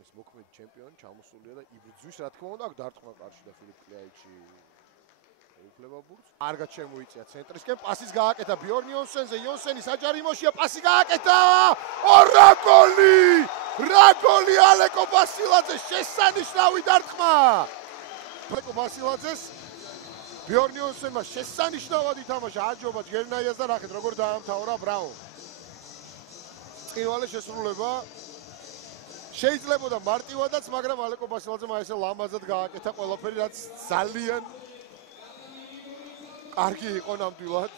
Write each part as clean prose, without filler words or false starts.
ქვეყნის მოქმედი ჩემპიონი ჩამოსულია და იბრძვის რა თქმა უნდა აქ დარტყმა კარში და ფილიპ კლიაიჩი უფლება ბურთს. კარგად შემოიწია ცენტრისკენ, პასის გააკეთა ბიორნ იონსენზე, იონსენი საჯარიმოშია, პასი გააკეთა! რა გოლი ალეკო ბასილაძეს, შესანიშნავი დარტყმა! ალეკო ბასილაძეს ბიორნ იონსენმა შესანიშნავად ითამაშა აჯობა ჯგერნაიას და ნახეთ როგორ დაამთავრა ბრაო. წინვალე შესრულება შეიძლებოდა მარტივადაც, მაგრამ ალეკო ბასილაძემ აი ესე ლამაზად გააკეთა ყველაფერი, რაც ძალიან კარგი იყო ნამდვილად.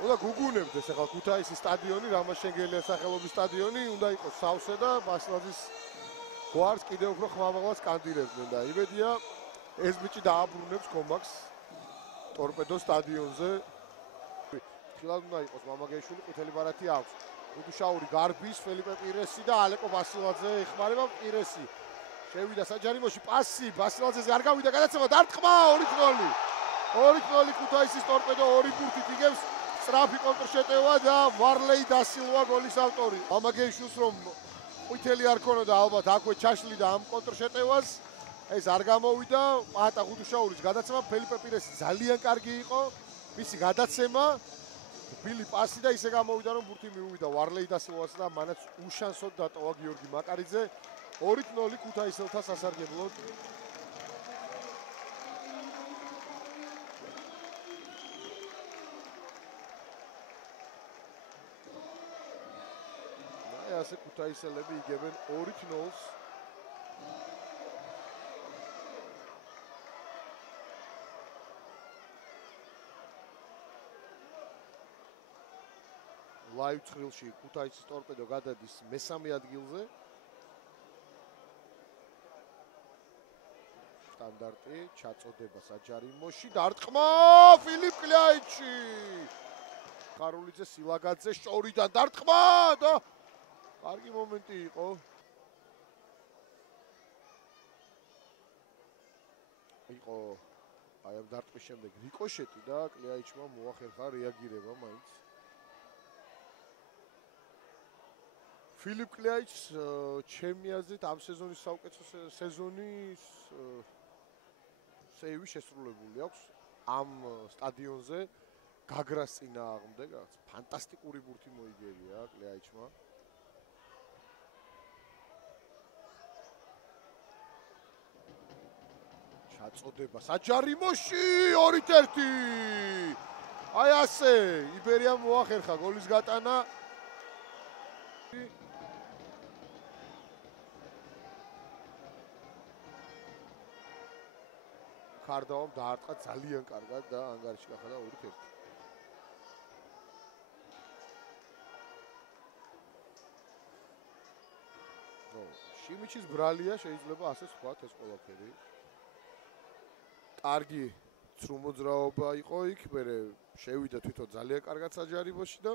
უნდა გუგუნებდეს ახლა ქუთაისის სტადიონი, რამაზ შენგელიას სახელობის სტადიონი, უნდა იყოს სავსე და ბასილაძის გვარს კიდევ უფრო ხმამაღლა სკანდირებდნენ და იმედია ეს ბიჭი დააბრუნებს კომბაქს ტორპედო სტადიონზე. ხილად უნდა იყოს მამაგეშვილი, ყვითელი ბარათი აქვს. გუდუშაური გარბის, ფელიპე პირესი და ალეკო ბასილაძე ეხმარება პირესი. შევიდა საჯარიმოში, პასი ბასილაძეზე არ გავიდა, გადაცემა დარტყმა 2-0. 2-0 ქუთაისის ტორპედო 2 ბურთით იგებს სწრაფი კონტრშეტევა და ვარლეი დასილვა გოლის ავტორი. მამაგეშვილს რომ ყვითელი არ ქონოდა ალბათ აქვე ჩაშლიდა ამ კონტრშეტევას, ეს არ გამოვიდა. პატა გუდუშაურის გადაცემა, ფელიპე პირესი ძალიან კარგი იყო, მისი გადაცემა, ბილი პასი და ისე გამოვიდა რომ ბურთი მიუვიდა ვარლეი დასილვას და მანაც უშანსოდ დატოვა გიორგი მაკარიძე. 2-0 ქუთაისელთა სასარგებლოდ. აი ასე ქუთაისელები იგებენ 2-0-ს. ლაივ ცხრილში ქუთაისის ტორპედო გადადის მესამე ადგილზე. სტანდარტი ჩაწოდება საჯარიმოში, დარტყმა ფილიპ კლიაიჩი. ხარულიძე სილაგაძე შორიდან დარტყმა და კარგი მომენტი იყო. იყო აი ამ დარტყმის შემდეგ რიკოშეტი და კლიაიჩმა მოახერხა რეაგირება მაინც. ფილიპ კლიაიჩს ჩემი აზრით ამ სეზონის საუკეთესო სეზონის სეივი შესრულებული აქვს ამ სტადიონზე გაგრას წინააღმდეგ. ფანტასტიკური ბურთი მოიგერია კლიაიჩმა. ჩაწოდება საჯარიმოში 2-1. აი ასე იბერიამ მოახერხა გოლის გატანა. ხარდაომ დაარტყა ძალიან კარგად და ანგარიში გახადა 2-1. შიმიჩის ბრალია შეიძლება ასე ვთქვათ ეს ყველაფერი. კარგი ცრუ მოძრაობა იყო იქ, მერე შევიდა თვითონ ძალიან კარგად საჯარიმოში და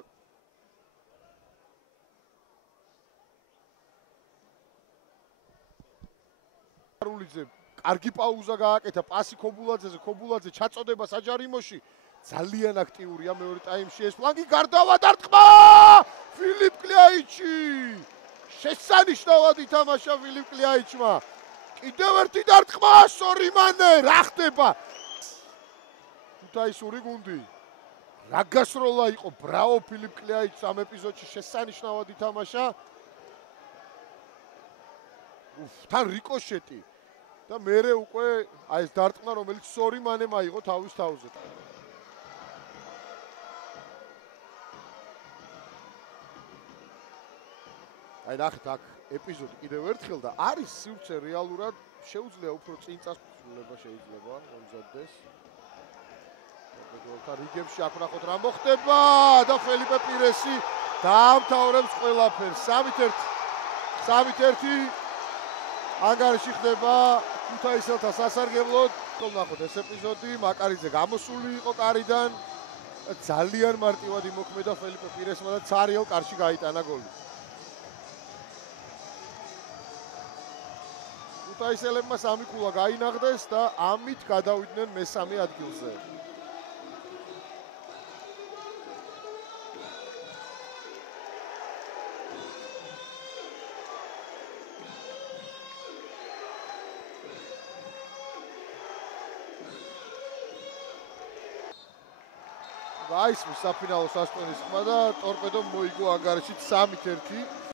ხარულიძე კარგი პაუზა გააკეთა, პასი ქობულაძეზე, ქობულაძე ჩაწოდება საჯარიმოში, ძალიან აქტიურია მეორე ტაიმში ეს ფლანგი, გარდავა დარტყმა ფილიპ კლიაიჩი. შესანიშნავად ითამაშა ფილიპ კლიაიჩმა. კიდევ ერთი დარტყმა სორიმანე, რა ხდება? ქუთაისური გუნდი. რა გასროლა იყო, ბრავო ფილიპ კლიაიჩს ამ ეპიზოდში შესანიშნავად ითამაშა. თან რიკოშეტი. და მერე უკვე აი ეს დარტყმა რომელიც სორიმანემ აიღო თავის თავზე. აი ნახეთ აქ ეპიზოდი კიდევ ერთხელ და არის სივრცე რეალურად შეუძლია უფრო წინ წასვლება შეიძლება მომზადდეს. ოპერატორთა რიგებში აქ ნახოთ რა მოხდება და ფელიპე პირესი დაამთავრებს ყველაფერს. 3-1 ანგარიში ხდება ქუთაისელთა სასარგებლოდ. ნახოთ ეს ეპიზოდი, მაკარიძე გამოსული იყო კარიდან. ძალიან მარტივად იმოქმედა ფელიპე პირესმა და ცარიელ კარში გაიტანა გოლი. ქუთაისელებმა 3 ქულა გაინაღდეს და ამით გადავიდნენ მესამე ადგილზე. გაისმის საფინალო სასტვენის ხმა და ტორპედომ მოიგო ანგარიშით 3-1.